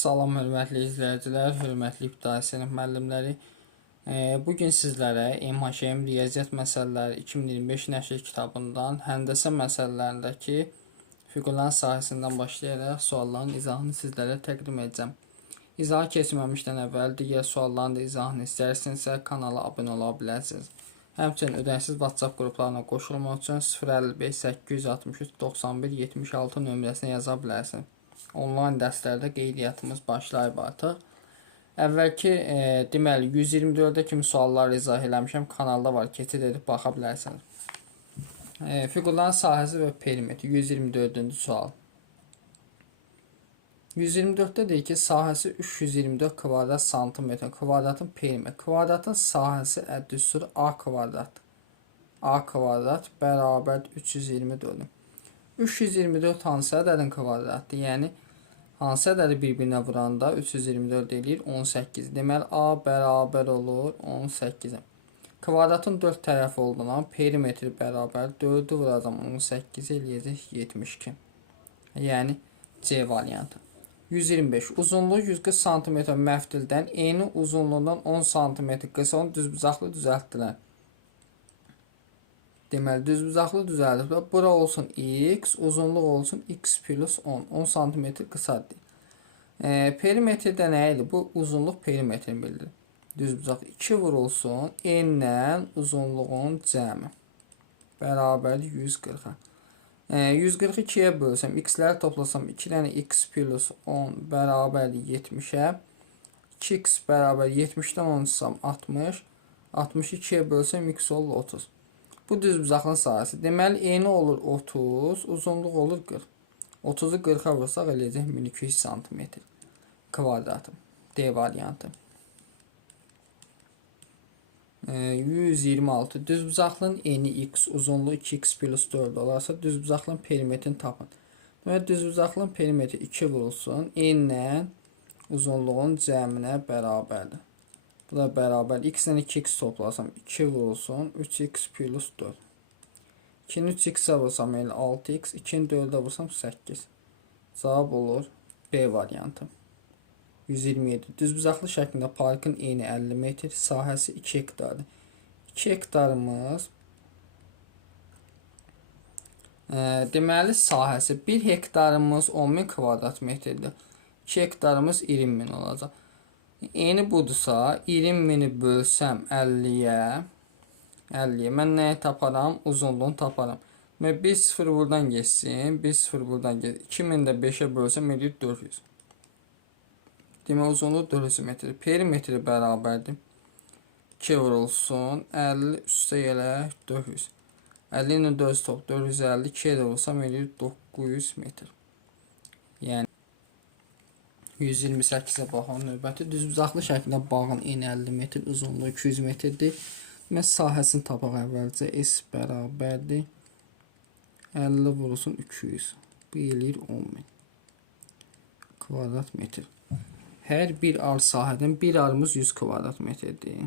Salam hörmətli izləyicilər, hörmətli ibtidai sinif müəllimləri. Bugün sizlərə MHM riyaziyyat məsələləri 2025 nəşr kitabından həndəsə məsələlərindəki fiqurların sahəsindən başlayaraq sualların izahını sizlərə təqdim edəcəm. İzaha keçməmişdən əvvəl digər sualların da izahını istərsinizsə kanala abunə ola bilərsiniz. Həmçinin ödənişsiz WhatsApp qruplarına qoşulmaq üçün 055 863 91 76 nömrəsinə yaza bilərsiniz. Onlayn dərslərdə qeydiyyatımız başlayıb artıq. Əvvəlki deməli 124-də kimi suallar izah eləmişəm. Kanalda var, keçid edib baxa bilərsiniz. Fiqurların sahəsi və perimetri 124-cü sual. 124-də deyir ki, sahəsi 324 kvadrat santimetr, kvadratın perimetri. Kvadratın sahəsi düstur A kvadrat. A kvadrat bərabər 324. 324 hansı ədədin kvadratdır? Yəni, hansı ədədi bir-birinə vuranda 324 eləyir 18. Deməli, A bərabər olur 18. Kvadratın 4 tərəfi olduğundan perimetri bərabər 4-ü vuracam 18 eləyəcək 72. Yəni, C variantı. 125. Uzunluğu 140 cm məftildən eni uzunluğundan 10 cm qısa olan düzbucaqlı düzəltdilər. Deməli, düzbucaqlı düzəldib. Bura olsun x, uzunluq olsun x plus 10. 10 cm qısadır. Perimetrdə nə idi? Bu uzunluq perimetrini bildirir. Düzbucaq 2 vurulsun. N-lə uzunluğun cəmi. Bərabər 140-a. 140-ı 2-yə bölsəm, x-ləri toplasam 2 dənə x plus 10 bərabər 70-ə. 2x bərabər 70-dən 10 çıxsam 60. 62-yə bölsəm x olur 30. Bu düzbucaqlının sahəsi. Deməli, eni olur 30, uzunluq olur 40. 30-u 40-a vursaq eləyəcək 1200 cm kvadratı. D variantı. 126. Düzbucaqlının eni x, uzunluğu 2x plus 4 olarsa, düzbucaqlının perimetrini tapın. Deməli, düzbucaqlının perimetri 2 vurulsun, n-lə uzunluğun cəminə bərabərdir. Bu da bərabər. X-lə 2x toplasam 2 vurulsun. 3x plus 4. 2-ni 3x-ə vursam 6x. 2-ni 4-ə vursam 8. Cavab olur B variantı. 127. Düzbucaqlı şəklində parkın eni 50 metr, sahəsi 2 hektardır. 2 hektarımız deməli sahəsi 1 hektarımız 10.000 kvadrat metrdir. 2 hektarımız 20.000 olacaq. Eni budursa 20.000-i bölsəm 50-yə, mən nəyi taparam? Uzunluğunu taparam. Və 1 0 buradan geçsin, 1 0 buradan geçsin. 2000-i də 5-ə bölsəm eləyir 400. Demək uzunluğu 400 metr. Perimetri bərabərdir. 2 vurulsun, 50 üstə gələk 400. 50 ilə 400 top 450, 2-yə də vursam eləyir 900 metr. Yəni 128-ə baxan növbəti düzbucaqlı şəkildə bağın eni 50 metr, uzunluğu 200 metrdir. Mən sahəsini tapaq əvvəlcə. S bərabərdir 50 vurulsun 200. Bu eləyir 10.000 kvadrat metr. Hər bir ar sahədən bir arımız 100 kvadrat metrdir.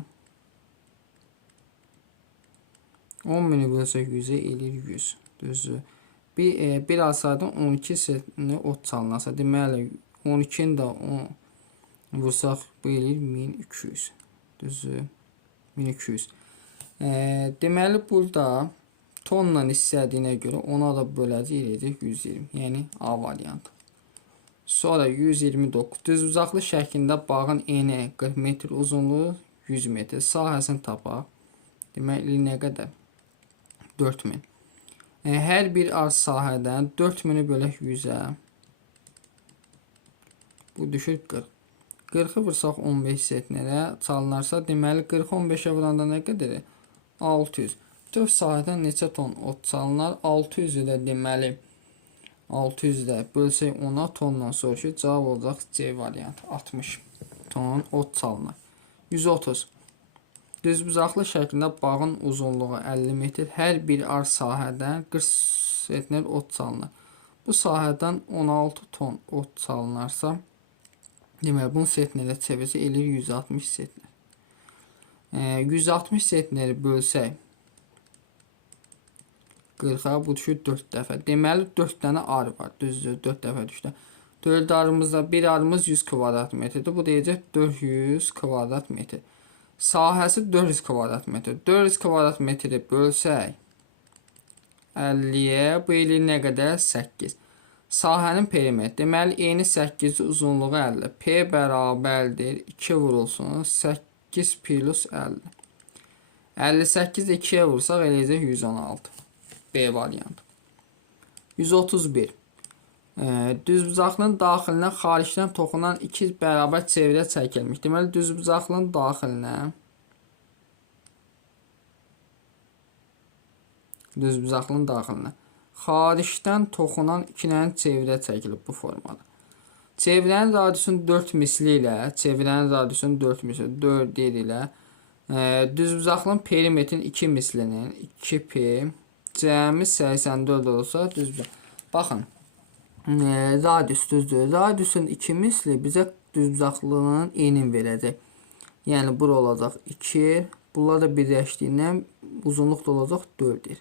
10.000-i bölsək 100-ə eləyir 100. Düzdür. Bir ar sahədən 12 setini ot çalınarsa, deməli 12-ni də 10 vursaq bu eləyir 1200. Düzdür. 1200. Deməli burada tonla istədiyinə görə ona da böləcək eləyəcək 120. Yəni A variantı. Sonra 129. Düzbucaqlı şəklində bağın eni 40 metr, uzunluğu 100 metr. Sahəsini tapaq. Deməli nə qədər? 4000. Hər bir ar sahədən 4000-i bölək 100-ə. Bu düşür 40. 40-ı vursaq 15 setlərə çalınarsa, deməli 40-ı 15-ə vuranda nə qədər? 600. 4 sahədən neçə ton ot çalınar? 600-ü də deməli 600-ü də bölsək ona tonla soruşur. Cavab olacaq C variantı. 60 ton ot çalınar. 130. Düzbucaqlı şəklində bağın uzunluğu 50 metr. Hər bir ar sahədən 40 setlər ot çalınar. Bu sahədən 16 ton ot çalınarsa, deməli, bunun setlərə çevirsə eləyir 160 setlər. 160 setləri bölsək 40-a, bu düşür 4 dəfə. Deməli, 4 dənə ar var. Düzdür, 4 dəfə düşdü. 4 arımızda bir arımız 100 kvadrat metrdir. Bu deyəcək 400 kvadrat metr. Sahəsi 400 kvadrat metr. 400 kvadrat metri bölsək 50-yə, bu eləyir nə qədər? 8. Sahənin perimetri. Deməli, eni 8, uzunluğu 50. P bərabərdir 2 vurulsun 8 plus 50. 58-də 2-yə vursaq eləyəcək 116. B variantı. 131. Düzbucaqlının daxilinə xaricdən toxunan 2 bərabər çevrə çəkilmiş. Deməli, düzbucaqlının daxilinə xaricdən toxunan 2-lərin çevrə çəkilib bu formada. Çevrənin radiusunun 4 misli ilə, 4 ilə düzbucaqlının perimetrin 2 mislinin 2pi cəmi 84 olsa düzbucaq. Baxın, radius düzdür. Radiusun 2 misli bizə düzbucaqlığının enini verəcək. Yəni, bura olacaq 2, bunlar da birləşdiyindən uzunluq da olacaq 4-dir.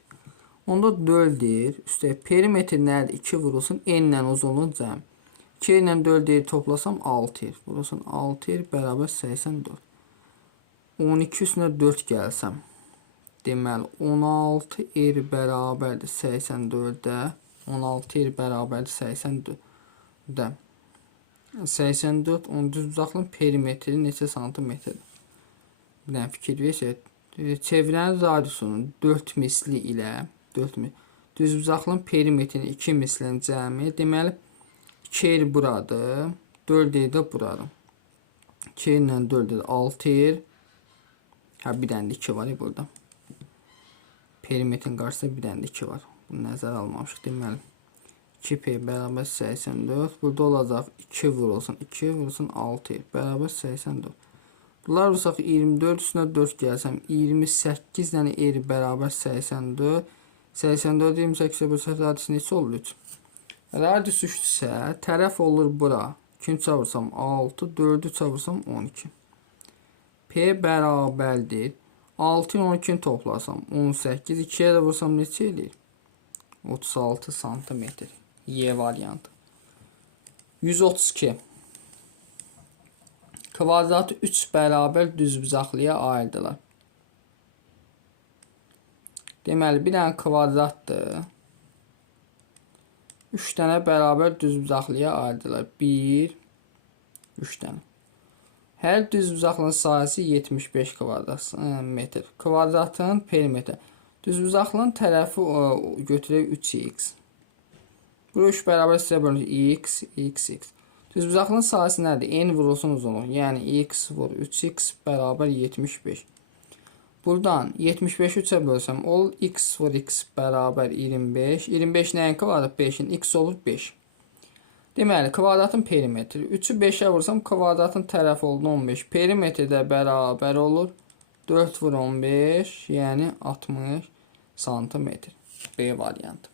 Onda 4-dir. Üstəlik perimetr nədir? 2 vurulsun. N ilə uzunluğun cəm. 2 ilə 4-dir toplasam 6-dir. Vurulsun 6-dir bərabər 84. 12 üstünə 4 gəlsəm. Deməli 16 bərabərdir 84-də. 16 bərabərdir 84-də. 84 düzbucaqlının perimetri neçə santimetrdir? Bir dənə fikir versək. Çevrənin radiusunun 4 misli ilə düzbucaqlının perimetrinin 2 mislinin cəmi. Deməli 2 buradır. 4 də buradır. 2 ilə 4 6. Bir dənə də 2 var burada. Perimetrin qarşısında bir dənə də 2 var. Bunu nəzərə almamışıq. Deməli 2p bərabər 84. Burada olacaq 2 vurulsun 6 bərabər 84. Bunlar vursak 24 üstünə 4 gəlsəm 28 dənə bərabər 84. 84 28-ə bölsək radius neçə olur? 3. Radius 3-dürsə tərəf olur bura. 2-ni çavursam 6, 4-ü çavursam 12. P bərabərdir. 6 ilə 12-ni toplarsam 18. 2-yə də vursam neçə eləyir? 36 santimetr. Y variantı. 132. Kvadratı 3 bərabər düzbucaqlıya aiddirlər. Deməli, bir dənə kvadratdır. 3 dənə bərabər düzbucaqlıya aiddirlər. 1, 3 dənə. Hər düzbucaqlının sahəsi 75 kvadrat metr. Kvadratın perimetri. Düzbucaqlının tərəfi götürək 3x. Bu 3 bərabər sizə bölünür. X, x, x. Düzbucaqlının sahəsi nədir? N vurulsun uzunluq. Yəni x vur 3x bərabər 75. Buradan 75-i 3-ə bölsəm olur. X vur x bərabər 25. 25 nəyin kvadrat? 5-in. X olur 5. Deməli, kvadratın perimetri. 3-ü 5-ə vursam kvadratın tərəfi oldu 15. Perimetri də bərabər olur. 4 vur 15. Yəni 60 santimetr. B variantı.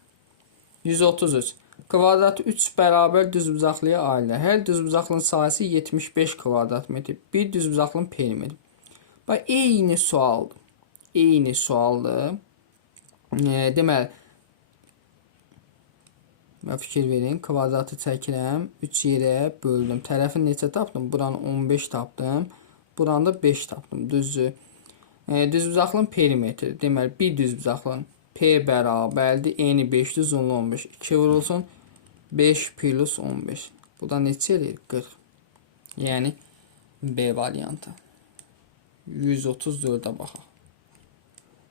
133. Kvadratı 3 bərabər düzbucaqlıya aiddir. Hər düzbucaqlının sahəsi 75 kvadrat metr. Bir düzbucaqlının perimetri. Bax, eyni sualdır. Eyni sualdır. Deməli, fikir verin. Kvadratı çəkirəm. 3 yerə böldüm. Tərəfini neçə tapdım? Buranı 15 tapdım. Buranı da 5 tapdım. Düzdür. Düzbucaqlının perimetri. Deməli, bir düzbucaqlının P bərabərdir. Eni 5-dir, uzunluğu 15. 2 vurulsun. 5 plus 15. Bu da neçə eləyir? 40. Yəni B variantı. 134-ə baxaq.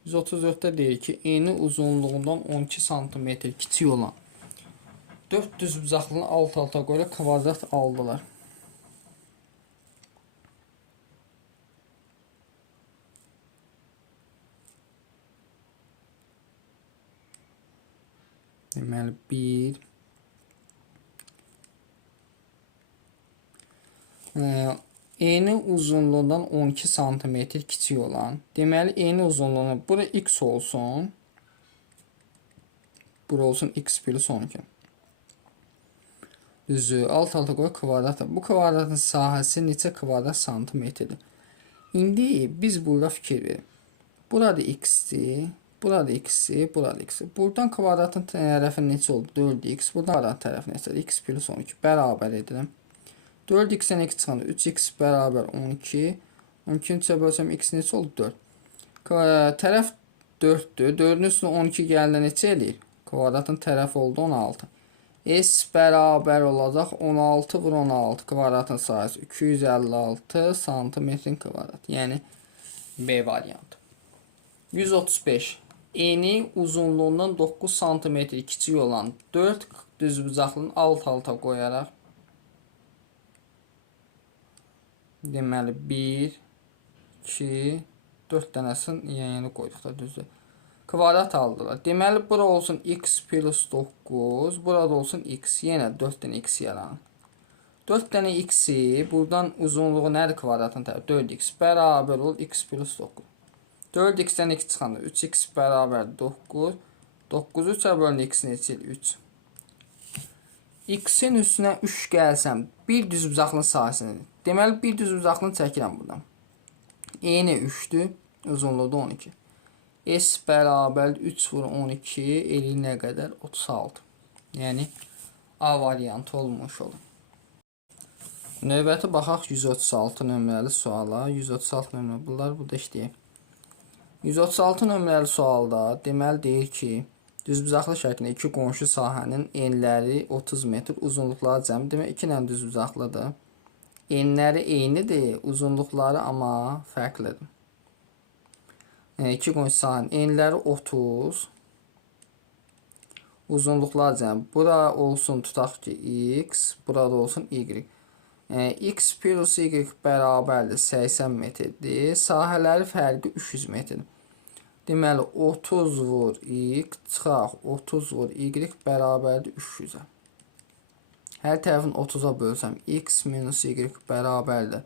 134-də deyir ki, eni uzunluğundan 12 cm kiçik olan 4 düzbucaqlını alt-alta qoyaraq kvadrat aldılar. Deməli 1 eni uzunluğundan 12 cm kiçik olan, deməli eni uzunluğunu bura x olsun. Bura olsun x plus 12. Düzü alt-alta qoy kvadrat. Bu kvadratın sahəsi neçə kvadrat santimetrdir? İndi biz burada fikir verin. Burada x-dir. Burada x-i, burada x-i. Buradan kvadratın tərəfi neçə oldu? 4x. Buradan kvadrat tərəfi neçədir? X plus 12 bərabər edirəm. 4x-dən x çıxanda 3x bərabər 12. 12-ni 3-ə bölsəm x neçə oldu? 4. Tərəf 4-dür. 4-ün üstünə 12 gəlində neçə eləyir? Kvadratın tərəfi oldu 16. S bərabər olacaq 16 vur 16 kvadratın sayısı 256 santimetrin kvadrat. Yəni B variantı. 135. Eni uzunluğundan 9 santimetr kiçik olan 4 düzbucaqlının alt-alta qoyaraq deməli 1, 2, 4 dənəsini yəni qoyduq da düzdür. Kvadrat aldılar. Deməli bura olsun x plus 9, burada olsun x. Yenə 4 dənə x yaranır. 4 dənə x-i buradan uzunluğu nədir kvadratın tərəfi? 4x bərabər ol x plus 9. 4x-dən x çıxanda 3x bərabər 9. 9-u 3-ə bölün x neçə? 3. X-in üstünə 3 gəlsəm, bir düzbucaqlının sahəsini. Deməli, bir düzbucaqlını çəkirəm buradan. Eni 3-dür, uzunluğu da 12. S bərabər 3 vur 12 eli nə qədər? 36. Yəni, A variantı olmuş olur. Növbəti baxaq 136 nömrəli suala. 136 nömrə, bunlar burada işləyək. 136 nömrəli sualda deməli deyir ki, düzbucaqlı şəklində iki qonşu sahənin enləri 30 metr, uzunluqları cəmi. Demək, iki dənə düzbucaqlıdır. Enləri eynidir, uzunluqları amma fərqlidir. İki qonşu sahənin enləri 30, uzunluqları cəmi. Bura olsun, tutaq ki, x, burada olsun y. X plus y bərabərdir 80 metrdir. Sahələri fərqi 300 metrdir. Deməli 30 vur x çıxaq 30 vur y bərabərdir 300-ə. Hər tərəfini 30-a bölsəm x minus y bərabərdir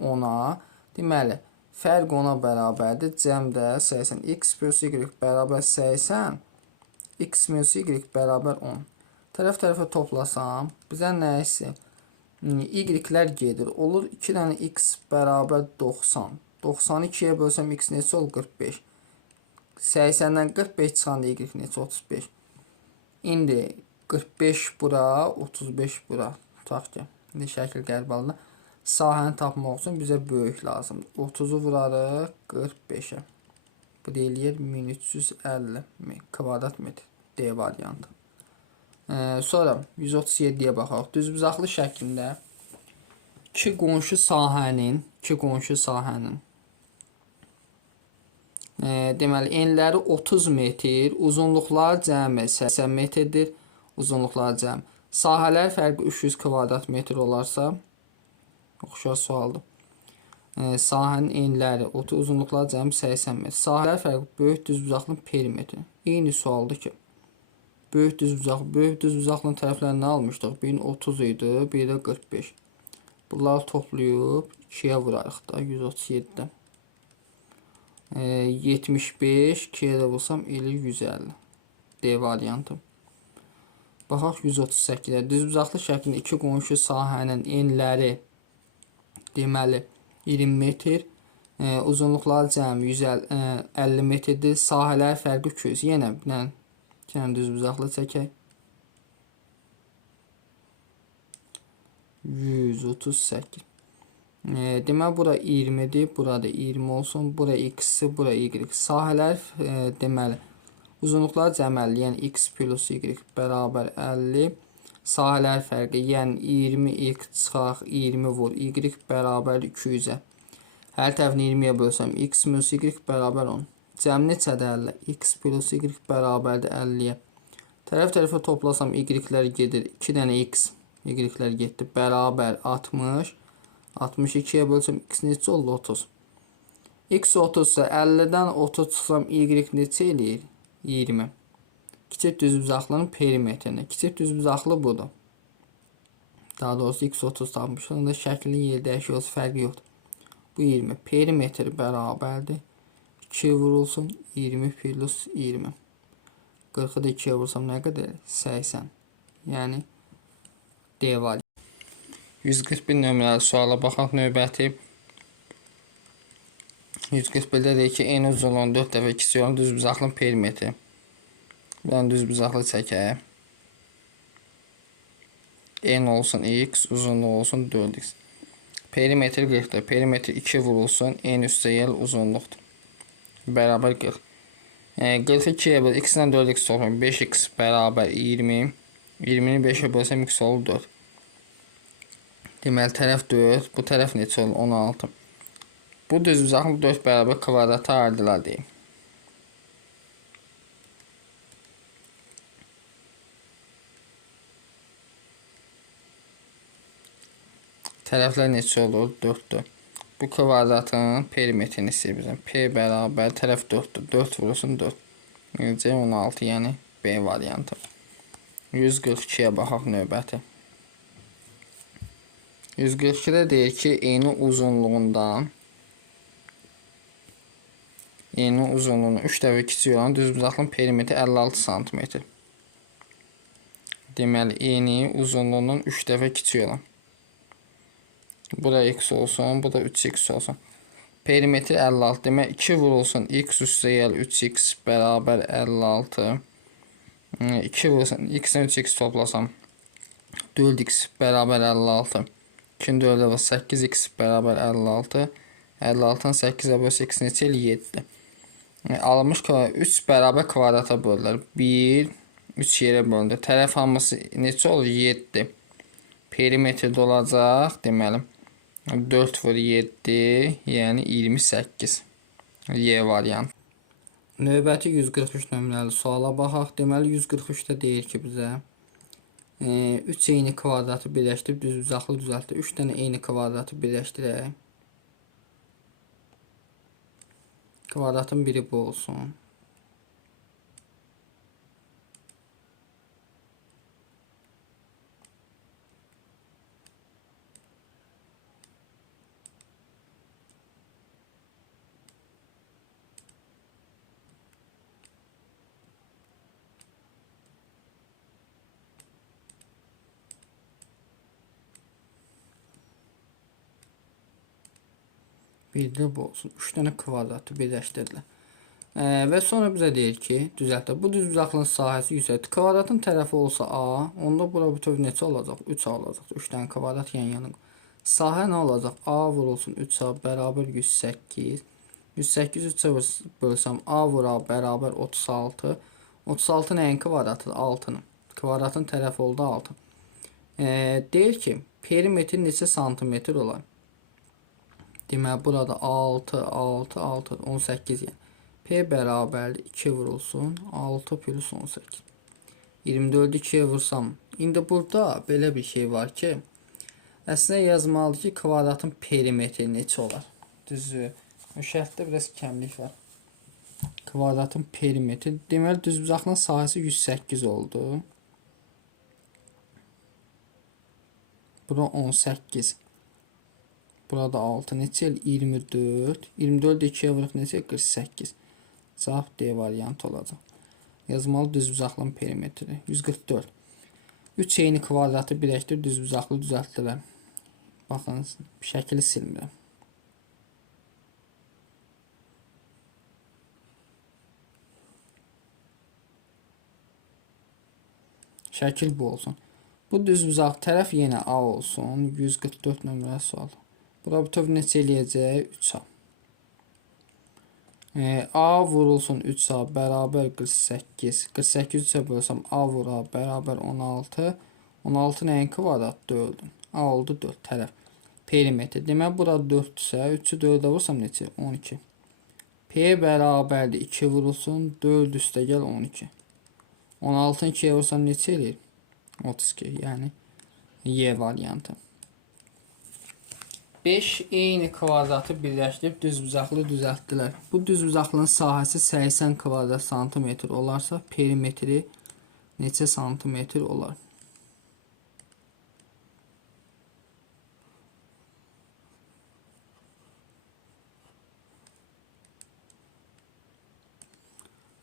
10-a. Deməli fərq 10-a bərabərdir. Cəmdə 80. X plus y bərabər 80. X minus y bərabər 10. Tərəf-tərəfə toplasam bizə nə isə y-lər gedir. Olur 2 dənə x bərabər 90. 90-ı 2-yə bölsəm x neçə olur? 45. 80-dən 45 çıxanda y neçə? 35. İndi 45 bura, 35 bura. Tutaq ki, indi şəkil qərb alınır. Sahəni tapmaq üçün bizə böyük lazımdır. 30-u vurarıq 45-ə. Bu da eləyir 1350 kvadrat metr. D variantı. Sonra 137-yə baxaq. Düzbucaqlı şəklində iki qonşu sahənin deməli enləri 30 metr, uzunluqları cəmi 80 metrdir. Uzunluqları cəmi. Sahələr fərqi 300 kvadrat metr olarsa, oxşar sualdır. Sahənin enləri 30, uzunluqları cəmi 80 metr. Sahələr fərqi böyük düzbucaqlının perimetri. Eyni sualdır ki, böyük düzbucaqlının tərəflərini nə almışdıq? Birinin 30 idi, biri də 45. Bunları toplayıb 2-yə vurarıq da 137-də. 75 2-yə də vursam elə 150. D variantı. Baxaq 138-ə. Düzbucaqlı şəklində iki qonşu sahənin enləri deməli 20 metr, uzunluqları cəmi 150 metrdir. Sahələr fərqi 200. Yenə düzbucaqlı çəkək. 138. Deməli bura 20-dir, burada 20 olsun, bura x-i, bura y. Sahələr deməli uzunluqlar cəmi 50, yəni x plus y bərabər 50. Sahələr fərqi, yəni 20x çıxaq 20 vur y bərabər 200-ə. Hər tərəfini 20-yə bölsəm x minus y bərabər 10. Cəmi neçədir 50? X plus y bərabərdir 50-yə. Tərəf-tərəfə toplasam y-lər gedir. 2 dənə x y-lər getdi. Bərabər 60. 62-yə bölsəm x neçə oldu? 30. X 30-sa 50-dən 30 çıxsam y neçə eləyir? 20. Kiçik düzbucaqlının perimetrini. Kiçik düzbucaqlı budur. Daha doğrusu x 30 tapmışıq. Onda şəklin yer dəyişik olsa fərqi yoxdur. Bu 20. Perimetri bərabərdir. 2 vurulsun 20 plus 20. 40-ı da 2-yə vursam nə qədər? 80. Yəni D var. 141 nömrəli suala baxaq növbəti. 141-də deyir ki, eni uzunluğunu 4 dəfə kiçiyorum, düzbucaqlının perimetri. Ben düzbucaqlı çəkək. En olsun x, uzunluğu olsun 4x. Perimetri 40'dır. Perimetri 2 vurulsun, en üstə yel uzunluqdur. Bərabər 40. 40'ı 2'ye böl, x ilə 4x toplayın. 5x bərabər 20. 20'ni 5'e bölsəm x olur 4. Deməli, tərəf 4. Bu tərəf neçə olur? 16. Bu düzbucaqlı 4 bərabər kvadrata ayrılır deyim. Tərəflər neçə olur? 4'dür. Bu kvadratın perimetrini istəyir. P bərabər tərəf 4'dür. 4 vurulsun 4. C 16, yəni B variantı. 142'yə baxaq növbəti. 142'də deyir ki, eni uzunluğundan eni uzunluğunu 3 dəfə kiçik olan düzbucaqlının perimetri 56 cm. Deməli, eni uzunluğunun 3 dəfə kiçik olan. Bu da x olsun, bu da 3x olsun. Perimetri 56. Demək 2 vurulsun x üstə gəl 3x bərabər 56. 2 vurulsun x-dən 3x toplasam 4x bərabər 56. 2-ni 4-ə vur 8x bərabər 56. 56-dan 8-ə böl 8 neçə eləyir? 7. Alınmış 3 bərabər kvadrata bölürlər. 1, 3 yerə bölündü. Tərəf hamısı neçə olur? 7. Perimetrdə olacaq. Deməli 4 vur 7, yəni 28. Y variant. Növbəti 143 nömrəli suala baxaq. Deməli 143-də deyir ki, bizə 3 eyni kvadratı birləşdirib düzbucaqlı düzəltdir. 3 dənə eyni kvadratı birləşdirək. Kvadratın biri bu olsun. Bir de bu olsun. 3 tane kvadratı birləşdirilir. Və sonra bizə deyir ki, düzəltdir. Bu düzbucaqlının sahəsi 100. Kvadratın tərəfi olsa A, onda bura bütöv neçə olacaq? 3A olacaq. 3 tane kvadrat yan-yana. Sahə nə olacaq? A vurulsun 3A bərabər 108. 108 3'ə bölsəm A vur A bərabər 36. 36 nəyin kvadratıdır? 6'nın. Kvadratın tərəfi oldu 6. Deyir ki, perimetri neçə santimetr olar? Deməli, burada 6, 6, 6, 18 yəni. P bərabərdir 2 vurulsun 6 plus 18. 24'ü 2'ye vursam. İndi burada belə bir şey var ki, əslində yazmalıdır ki, kvadratın perimetri neçə olar? Düzdür. Bu şərtdə biraz kəmlik var. Kvadratın perimetri. Deməli, düzbucaqlının sahəsi 108 oldu. Bura 18. Burada 6 neçə? 24. 24'ü 2'ye vuruq neçə? 48. Cavab D variantı olacaq. Yazmalı düzbucaqlının perimetri. 144. 3 eyni kvadratı birləşdir, düzbucaqlı düzəltdilər. Baxın, şəkili silmirəm. Şəkil bu olsun. Bu düzbucaq tərəf yenə A olsun. 144 nömrəli sual. Bura bütöv neçə eləyəcək? 3A. A vurulsun 3A bərabər 48. 48 3'ə bölsəm A vur A bərabər 16. 16 nəyin kvadrat? 4'ün. A oldu 4 tərəf. Perimetr. Demək, burada 4-sə 3'ü 4'ə vursam neçə? 12. P bərabərdir 2 vurulsun 4 üstə gəl 12. 16'ın 2'ye vursam neçə eləyir? 32. Yəni Y variantı. 5 eyni kvadratı birləşdirib düzbucaqlı düzəltdilər. Bu düzbucaqlının sahəsi 80 kvadrat santimetr olarsa, perimetri neçə santimetr olar?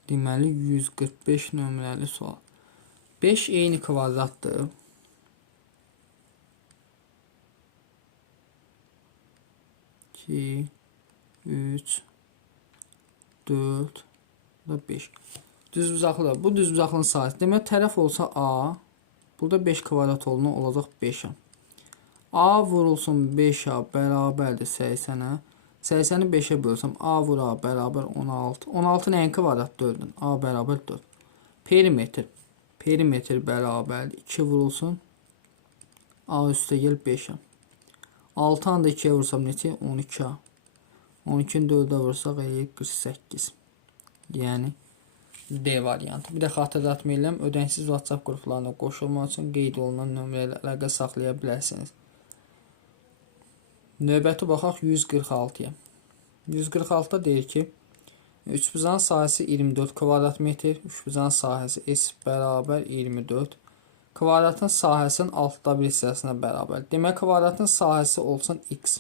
Deməli 145 nömrəli sual. 5 eyni kvadratdır. 2, 3, 4, bu da 5. Düzbucaqlı. Bu düzbucaqlının sahəsi. Demək tərəf olsa A, burada 5 kvadrat olacaq 5-ə. A vurulsun 5-a bərabərdir 80-ə. 80-i 5-ə bölsəm A vur A bərabər 16. 16 nəyin kvadrat 4-dür? A bərabər 4. Perimetr. Perimetr bərabərdir 2 vurulsun A üstə gəl 5-ə. 6-nı da 2-yə vursam neçə? 12-a. 12-ni 4-ə vursaq 48. Yəni D variantı. Bir də xatırlatmayalım, ödənişsiz WhatsApp qruplarına qoşulmaq üçün qeyd olunan nömrəyə əlaqə saxlaya bilərsiniz. Növbəti baxaq 146-ya. 146-da deyir ki, üçbucağın sahəsi 24 kvadrat metr, üçbucağın sahəsi S bərabər 24. Kvadratın sahəsinin altıda bir hissəsinə bərabər. Demək, kvadratın sahəsi olsun X.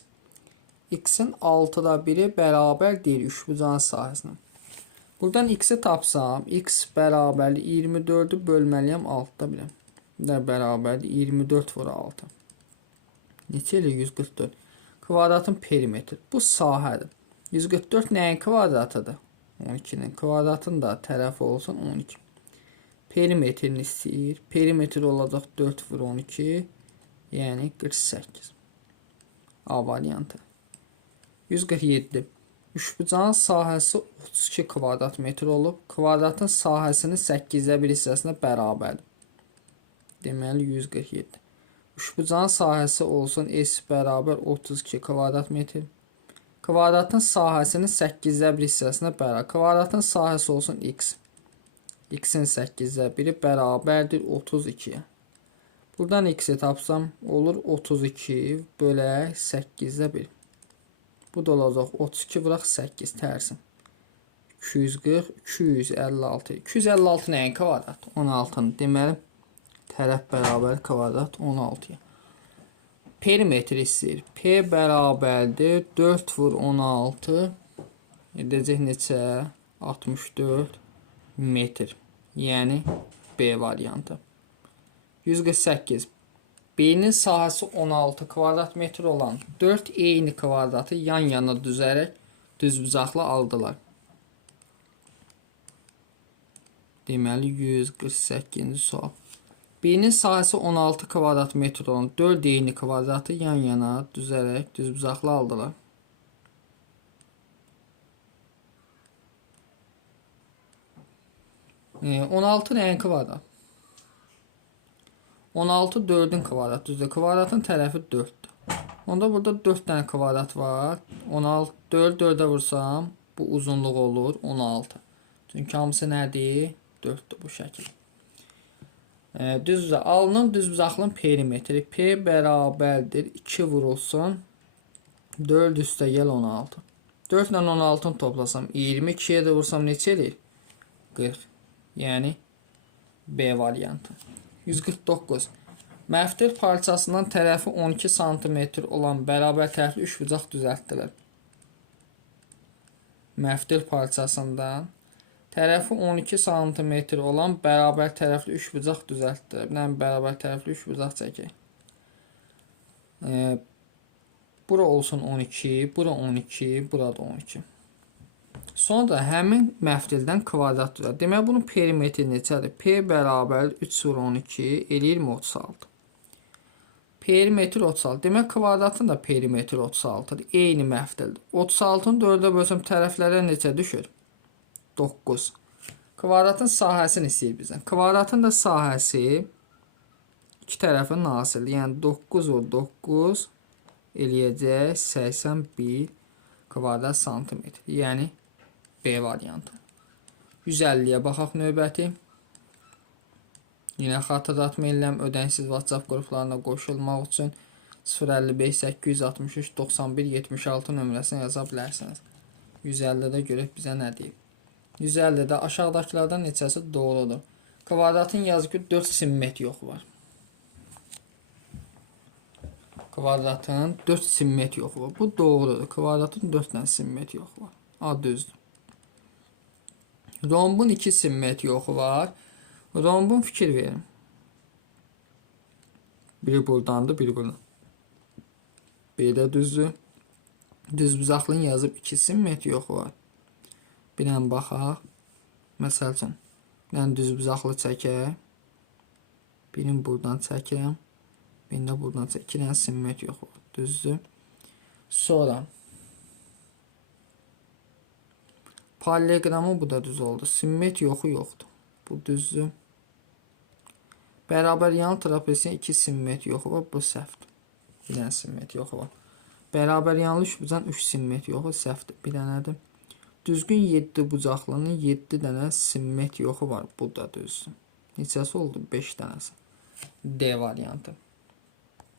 X-in 6'da 1'i bərabər deyil üçbucağın sahəsinə. Buradan X-i tapsam, X bərabərli 24'ü bölməliyəm 6'da 1'ə. Nə bərabərli 24 vur 6. Neçə ilə 144. Kvadratın perimetri. Bu sahədir. 144 nəyin kvadratıdır? 12'nin kvadratının da tərəfi olsun 12. Perimetrini istəyir. Perimetri olacaq 4 vur 12. Yəni 48. A variantı. 147. Üçbucağın sahəsi 32 kvadrat metr olub. Kvadratın sahəsinin 8'də 1 hissəsinə bərabərdir. Deməli 147. Üçbucağın sahəsi olsun S bərabər 32 kvadrat metr. Kvadratın sahəsinin 8'də 1 hissəsinə bərabər. Kvadratın sahəsi olsun X. X'in 8'də 1'i bərabərdir 32'yə. Buradan X'i tapsam olur 32 bölək 8'də 1. Bu da olacaq 32 vuraq 8 tərsim. 240, 256. 256 nəyin kvadrat? 16'nın. Deməli, tərəf bərabər kvadrat 16'ya. Perimetr istəyir. P bərabərdir 4 vur 16. Edəcək neçə? 64 metr. Yəni B variantı. 148. B'nin sahəsi 16 kvadrat metr olan 4 eyni kvadratı yan yana düzərək düzbucaqlı aldılar. Deməli 148-ci sual. B'nin sahəsi 16 kvadrat metr olan 4 eyni kvadratı yan yana düzərək düzbucaqlı aldılar. E, 16 nəyin kvadrat? 16 4'ün kvadratı düzdür. Kvadratın tərəfi 4'dür. Onda burada 4 dənə kvadrat var. 16 4 4'ə vursam bu uzunluq olur 16. Çünki hamısı nədir? 4'dür bu şəkil. Düzdür. Alınan düzbucaqlının perimetri P bərabərdir 2 vurulsun 4 üstə gəl 16. 4 ilə 16'ını toplasam 22'yə də vursam neçə eləyir? 40. Yəni B variantı. 149. Məftil parçasından tərəfi 12 cm olan bərabər tərəfli üçbucaq düzəltdilər. Məftil parçasından tərəfi 12 cm olan bərabər tərəfli üçbucaq düzəltdilər. Bir dənə bərabər tərəfli üçbucaq çəkək. Bura olsun 12, bura 12, burada 12. Sonra həmin məftildən kvadrat düzəldir. Demək, bunun perimetri neçədir? P bərabər 3 vur 12 eləyir 36. Perimetri 36. Demək, kvadratın da perimetri 36-dır. Eyni məftildir. 36'ın 4'ə bölsəm tərəflərə neçə düşür? 9. Kvadratın sahəsini istəyir bizdən. Kvadratın da sahəsi iki tərəfin nasilidir. Yəni 9 vur 9 eləyəcək 81 kvadrat santimetr. Yəni B variantı. 150'yə baxaq növbəti. Yine xatırlatmayalım, ödənişsiz WhatsApp qruplarına qoşulmaq üçün 055 863 91 76 nömrəsini yaza bilərsiniz. 150'də görək bizə nə deyib. 150'də aşağıdakılardan neçəsi doğrudur? Kvadratın yazı ki 4 simmetri yoxu var. Kvadratın 4 simmetri yoxu var. Bu doğrudur. Kvadratın 4 dənə simmetri yoxu var. A düzdür. Rombun 2 simmetri yoxu var. Rombun fikir verin. Biri buradandır, biri buradan. B də düzdür. Düzbucaqlının yazıb 2 simmetri yoxu var. Bir dənə baxaq. Məsəl üçün, bir dənə düzbucaqlı çəkək. Birini buradan çəkirəm. Birini də buradan çəkirəm. 2 dənə simmetri yox olur. Düzdür. Sonra paralleqramı bu da düz oldu. Simmetri yoxu yoxdur. Bu düzdür. Bərabər yanlı trapeziyin 2 simmetri yoxu var. Bu səhvdir. Bir dənə simmetri yoxu var. Bərabər yanlı üçbucağın 3 simmetri yoxu səhvdir. Bir dənədir. Düzgün 7 bucaqlının 7 dənə simmetri yoxu var. Bu da düzdür. Neçəsi oldu? 5 dənəsi. D variantı.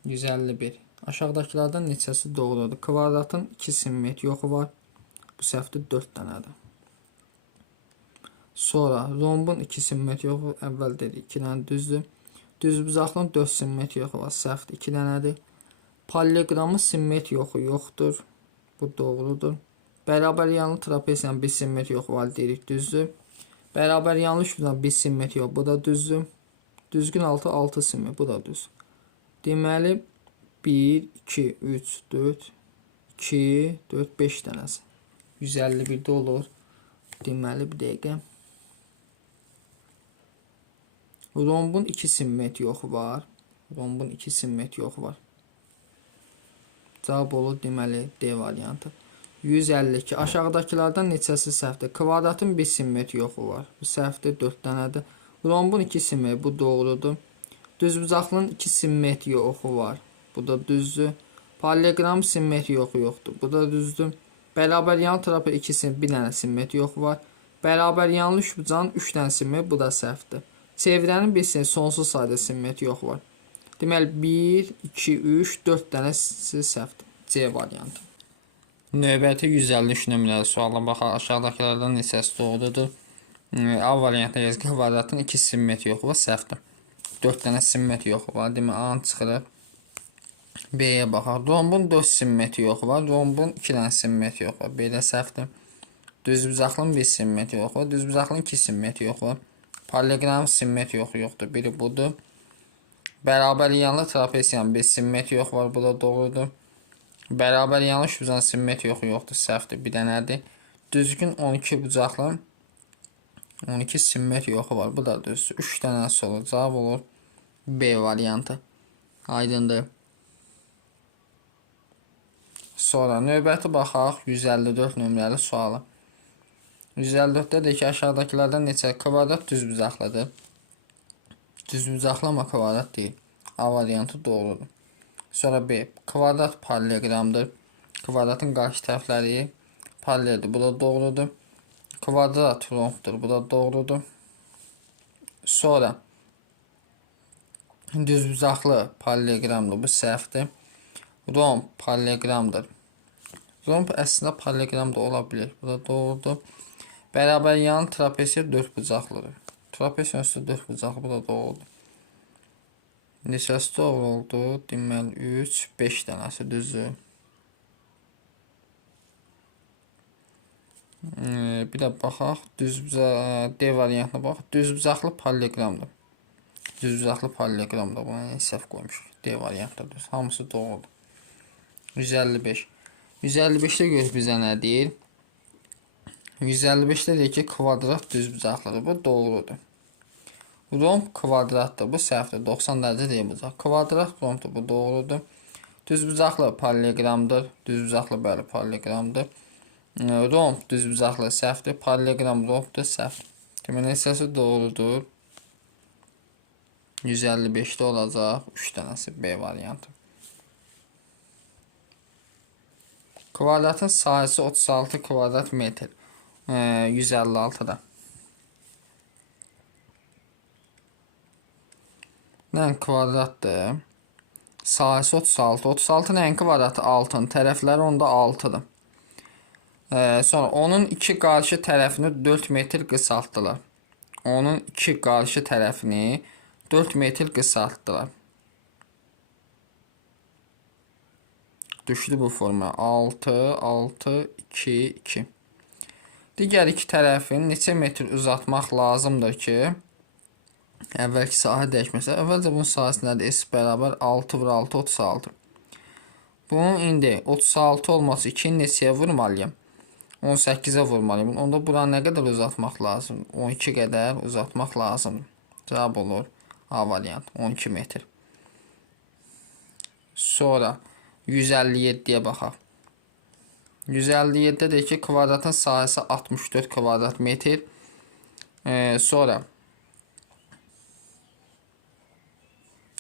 151. Aşağıdakılardan neçəsi doğrudur? Kvadratın 2 simmetri yoxu var. Bu səhvdir, 4 dənədir. Sonra rombun 2 simmetri yoxu, əvvəl dedik 2 dənə düzdür. Düzbucaqlının 4 simmetri yoxu var. Səhvdir, 2 dənədir. Paralleqramın simmetri yoxu yoxdur. Bu doğrudur. Bərabər yanlı trapeziyanın bir simmetri yoxu var deyirik, düzdür. Bərabər yanlı üçbucağın bir simmetri yoxu, bu da düzdür. Düzgün 6 simmetri, bu da düz. Deməli 1, 2, 3, 4, 2, 4, 5 dənəsi. 151'də olur. Deməli bir dəqiqə. Rombun 2 simmetri yoxu var. Rombun 2 simmetri yoxu var. Cavab olur deməli D variantı. 152. Aşağıdakilardan neçəsi səhvdir? Kvadratın bir simmetri yoxu var. Bu səhvdir, 4 dənədir. Rombun 2 simmetri, bu doğrudur. Düzbucaqlının 2 simmetri yoxu var. Bu da düzdür. Paralleqram simmetri yoxu yoxdur. Bu da düzdür. Bərabər yanlı trapez 2 bir dənə simmetri yoxu var. Bərabər yanlı üçbucağın 3 dənə simmetri, bu da səhvdir. Çevrənin bir sonsuz sayda simmetri yoxu var. Deməli 1, 2, 3, 4 dənəsi səhvdir. C variantı. Növbəti 153 nömrəli suala baxaq. Aşağıdakılardan neçəsi doğrudur? A variantına yazıq. Kvadratın 2 simmetri yoxu var. Səhvdir. 4 dənə simmetri yoxu var. Deməli A çıxırıq. B'yə baxaq. Rombun 4 simmetri yoxu var. Rombun 2 dənə simmetri yoxu var. B də səhvdir. Düzbucaqlının 1 simmetri yoxu var. Düzbucaqlının 2 simmetri yoxu var. Paralleqramın simmetri yoxu yoxdur. Biri budur. Bərabər yanlı trapeziyanın 1 simmetri yoxu var. Bu da doğrudur. Bərabər yanlı üçbucağın simmetri yoxu yoxdur. Səhvdir. Bir dənədir. Düzgün 12 bucaqlı 12 simmetri yoxu var. Bu da düzdür. 3 dənəsi olur. Cavab olur B variantı. Aydındır. Sonra növbəti baxaq 154 nömrəli sualı. 154'də deyək ki, aşağıdakilərdən neçə kvadrat düzbucaqlıdır? Düzbucaqlı amma kvadrat deyil. A variantı doğrudur. Sonra B. Kvadrat paralleqramdır. Kvadratın qarşı tərəfləri paraleldir. Bu da doğrudur. Kvadrat rombdur. Bu da doğrudur. Sonra düzbucaqlı paralleqramdır. Bu səhvdir. Romb paralleqramdır. Romb əslində paralleqram da ola bilər. Bu da doğrudur. Bərabər yanlı trapeziya 4 bucaqlıdır. Trapeziyanın üstü 4 bucaqlı. Bu da doğrudur. Neçəsi doğru oldu? Deməli 3, 5 dənəsi düzdür. Bir də baxaq. D variantına baxaq. Düzbucaqlı paralleqramdır. Düzbucaqlı paralleqramdır. Buna səhv qoymuşuq. D variantı düz. Hamısı doğrudur. 155. 155'də görək bizə nə deyir? 155'də deyir ki, kvadrat düzbucaqlıdır. Bu doğrudur. Romb kvadratdır. Bu səhvdir. 90 dərəcə deyil bucaq. Kvadrat rombdur. Bu doğrudur. Düzbucaqlı paralleqramdır. Düzbucaqlı bəli paralleqramdır. Romb düzbucaqlı səhvdir. Paralleqram rombdur. Səhv. Deməli neçəsi doğrudur? 155'də olacaq. 3 dənəsi B variantı. Kvadratın sahəsi 36 kvadrat metr. 156'da. Nən kvadratdır? Sahəsi 36. 36 nəyin kvadratı? 6'nın. Tərəfləri onda 6'dır. Sonra onun 2 qarşı tərəfini 4 metr qısaltdılar. Onun 2 qarşı tərəfini 4 metr qısaltdılar. Düşdü bu formaya. 6, 6, 2, 2. Digər iki tərəfin neçə metr uzatmaq lazımdır ki, əvvəlki sahə dəyişməsə. Əvvəlcə bunun sahəsi nədir? S bərabər 6 vur 6, 36. Bunun indi 36 olması 2-ni neçəyə vurmalıyım? 18'ə vurmalıyım. Onda buranı nə qədər uzatmaq lazım? 12 qədər uzatmaq lazım. Cavab olur A variant 12 metr. Sonra 157'yə baxaq. 157'də deyək ki, kvadratın sahəsi 64 kvadrat metr. Sonra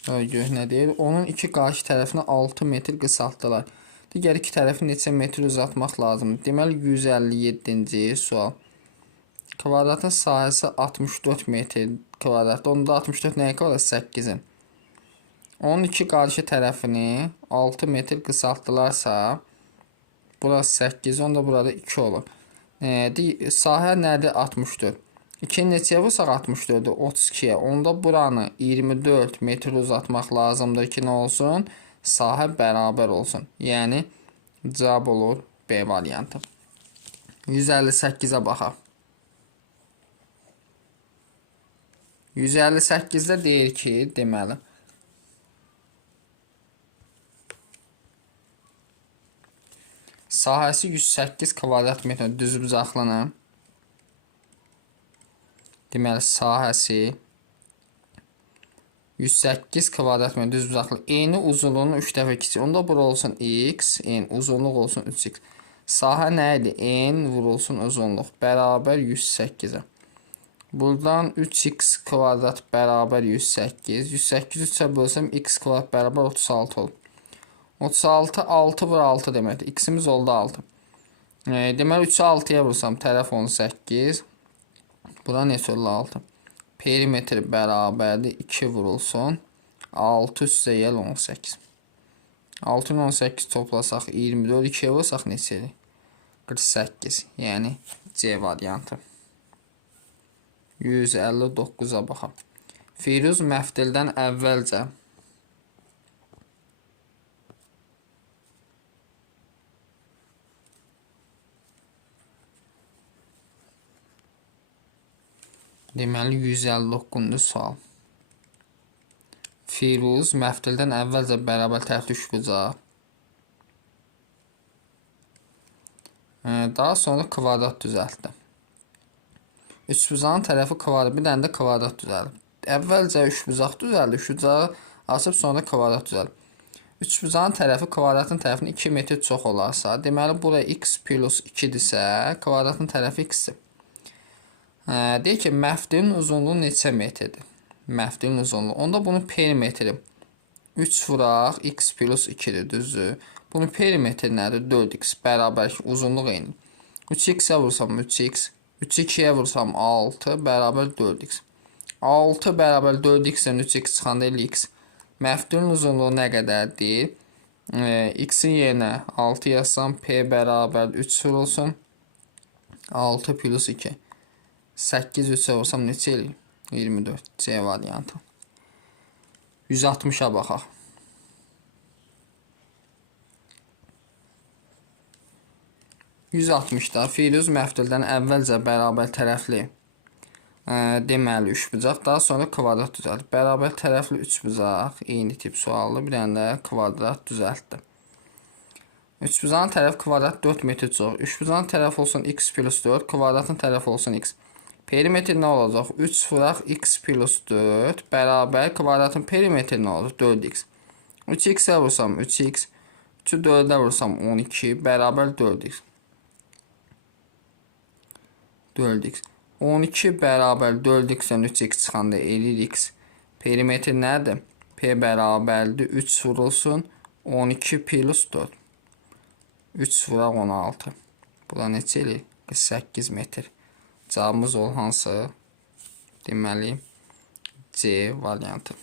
nə deyir? Onun iki qarşı tərəfinə 6 metr qısaltdılar. Digər iki tərəfi neçə metr uzatmaq lazımdır? Deməli 157-ci sual. Kvadratın sahəsi 64 metr kvadrat. Onda 64 nəyə kvadrat? 8-in. Onun iki qarşı tərəfini 6 metr qısaltdılarsa, burası 8, onda burada 2 olur. Sahə nədir? 64. 2-ni neçəyə vursaq 64-dür? 32-yə. Onda buranı 24 metr uzatmaq lazımdır ki, nə olsun? Sahə bərabər olsun. Yəni, cavab olur B variantı. 158-ə baxaq. 158-də deyir ki, deməli, sahəsi 108 kvadrat metr düzbucaqlının, deməli, sahəsi 108 kvadrat metr düzbucaqlı, eni uzunluğunu 3 dəfə kiçik. Onda bura olsun x, en uzunluq olsun 3x. Sahə nə idi? En vurulsun uzunluq bərabər 108-ə. Buradan 3x kvadrat bərabər 108. 108 3-ə bölsəm x kvadrat bərabər 36 olur. 36, 6 vur 6 deməkdir. X'imiz oldu 6. Deməli 3'ü 6'ya vursam tərəf 18. Bura neçə olur 6? Perimetr bərabərdir 2 vurulsun. 6 üstə gəl 18. 6 ilə 18 toplasaq 24, 2'yə vursaq neçədir? 48. Yəni C variantı. 159'a baxaq. Firuz məftildən əvvəlcə deməli 159-cu sual. Firuz məftildən əvvəlcə bərabər tərəfli üçbucaq. Daha sonra kvadrat düzəltdi. Üçbucağın tərəfi kvadrat, bir dənə də kvadrat düzəldi. Əvvəlcə üçbucaq düzəldi, üçbucağı açıb sonra kvadrat düzəldi. Üçbucağın tərəfi kvadratın tərəfindən 2 metr çox olarsa, deməli buraya x plus 2-dirsə, kvadratın tərəfi x-dir. Deyək ki, məftilin uzunluğu neçə metrdir? Məftilin uzunluğu. Onda bunun perimetri 3 vuraq, x plus 2-dir, düzdür. Bunun perimetri nədir? 4x bərabər ki, uzunluq eyni. 3x-ə vursam 3x, 3-2-yə vursam 6 bərabər 4x. 6 bərabər 4x-dən 3x çıxanda elə x. Məftilin uzunluğu nə qədərdir? X-in yerinə 6 yazsam, p bərabər 3 vurulsun. 6 plus 2. 8 3-ə vursam neçə eləyir? 24. C variantı. 160'a baxaq. 160'da Firuz məftildən əvvəlcə bərabər tərəfli deməli üçbucaq, daha sonra kvadrat düzəltdi. Bərabər tərəfli üçbucaq, eyni tip suallı, bir dənə də kvadrat düzəltdi. Üçbucağın tərəfi kvadrat 4 metr çox. Üçbucağın tərəfi olsun x plus 4, kvadratın tərəfi olsun x. Perimetr nə olacaq? 3 vuraq x plus 4 bərabər kvadratın perimetri nə olacaq? 4x. 3x-ə vursam 3x, 3'ü 4'ə vursam 12 bərabər 4x. 4x. 12 bərabər 4x-dən 3x çıxanda eləyir x. Perimetr nədir? P bərabərdir 3 vurulsun 12 plus 4. 3 vuraq 16. Bura neçə eləyir? 48 metr. Cavabımız ol hansı? Deməli C variantı.